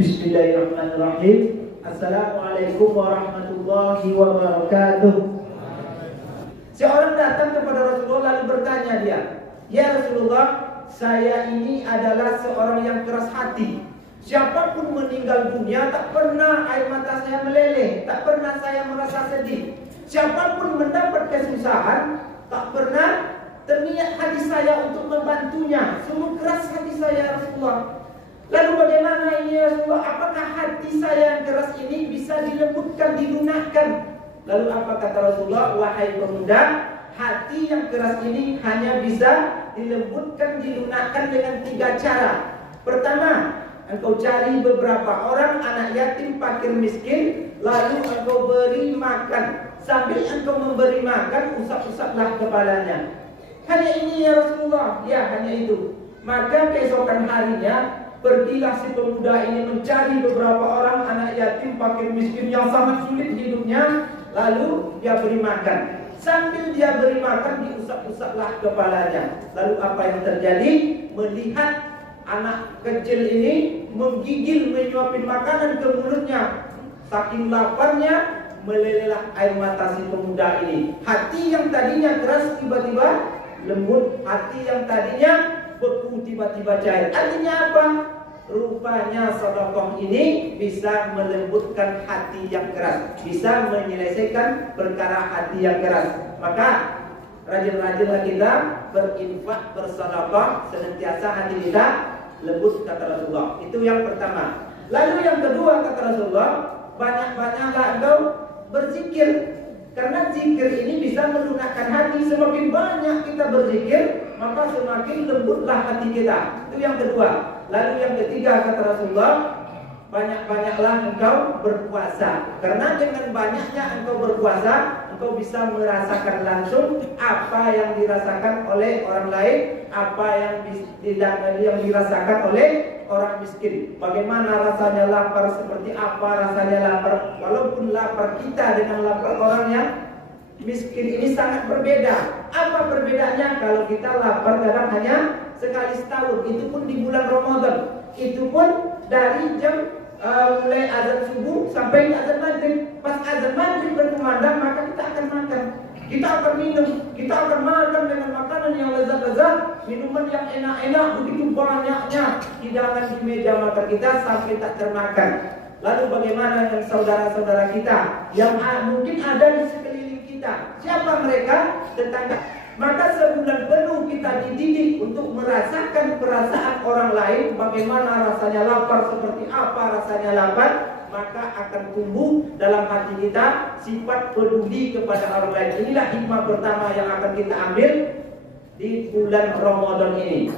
Bismillahirrahmanirrahim. Assalamualaikum warahmatullahi wabarakatuh. Seorang datang kepada Rasulullah lalu bertanya dia, "Ya Rasulullah, saya ini adalah seorang yang keras hati. Siapapun meninggal dunia tak pernah air mata saya meleleh, tak pernah saya merasa sedih. Siapapun mendapat kesusahan, tak pernah terniat hati saya untuk membantunya. Sungguh keras hati saya Rasulullah. Lalu bagaimana ini Rasulullah? Apakah hati saya yang keras ini bisa dilembutkan, dilunakkan?" Lalu apa kata Rasulullah? "Wahai pemuda, hati yang keras ini hanya bisa dilembutkan, dilunakkan dengan 3 cara. Pertama, engkau cari beberapa orang anak yatim, fakir, miskin, lalu engkau beri makan. Sambil engkau memberi makan, usap-usaplah kepalanya." Hanya ini ya Rasulullah? Ya, hanya itu. Maka keesokan harinya pergilah si pemuda ini mencari beberapa orang anak yatim, fakir, miskin yang sangat sulit hidupnya, lalu dia beri makan. Sambil dia beri makan, diusap-usaplah kepalanya. Lalu apa yang terjadi? Melihat anak kecil ini menggigil, menyuapin makanan ke mulutnya. Saking laparnya, melelehlah air mata si pemuda ini. Hati yang tadinya keras tiba-tiba lembut, hati yang tadinya beku tiba-tiba cair. Artinya apa? Rupanya sedekah ini bisa melembutkan hati yang keras, bisa menyelesaikan perkara hati yang keras. Maka rajin-rajinlah kita berinfak, bersedekah, senantiasa hati kita lembut, kata Rasulullah. Itu yang pertama. Lalu yang kedua kata Rasulullah, banyak-banyaklah engkau berzikir. Karena zikir ini bisa melunakkan hati. Semakin banyak kita berzikir, maka semakin lembutlah hati kita. Itu yang kedua. Lalu yang ketiga kata Rasulullah, banyak-banyaklah engkau berpuasa. Karena dengan banyaknya engkau berpuasa, engkau bisa merasakan langsung apa yang dirasakan oleh orang lain, apa yang dirasakan oleh orang miskin. Bagaimana rasanya lapar, seperti apa rasanya lapar. Walaupun lapar kita dengan lapar orang yang miskin ini sangat berbeda. Apa perbedaannya? Kalau kita lapar kadang hanya sekali setahun, itu pun di bulan Ramadan. Itu pun dari jam mulai azan subuh sampai azan maghrib. Pas azan maghrib berkumandang, maka kita akan makan, kita akan minum, kita akan makan dengan makanan yang lezat-lezat, minuman yang enak-enak, begitu banyaknya hidangan di meja makan kita sampai tak termakan. Lalu bagaimana dengan saudara-saudara kita yang mungkin ada di sekeliling kita? Siapa mereka? Tetangga. Maka sebulan penuh kita dididik untuk merasakan perasaan orang lain, bagaimana rasanya lapar, seperti apa rasanya lapar. Maka akan tumbuh dalam hati kita sifat peduli kepada orang lain. Inilah hikmah pertama yang akan kita ambil di bulan Ramadan ini.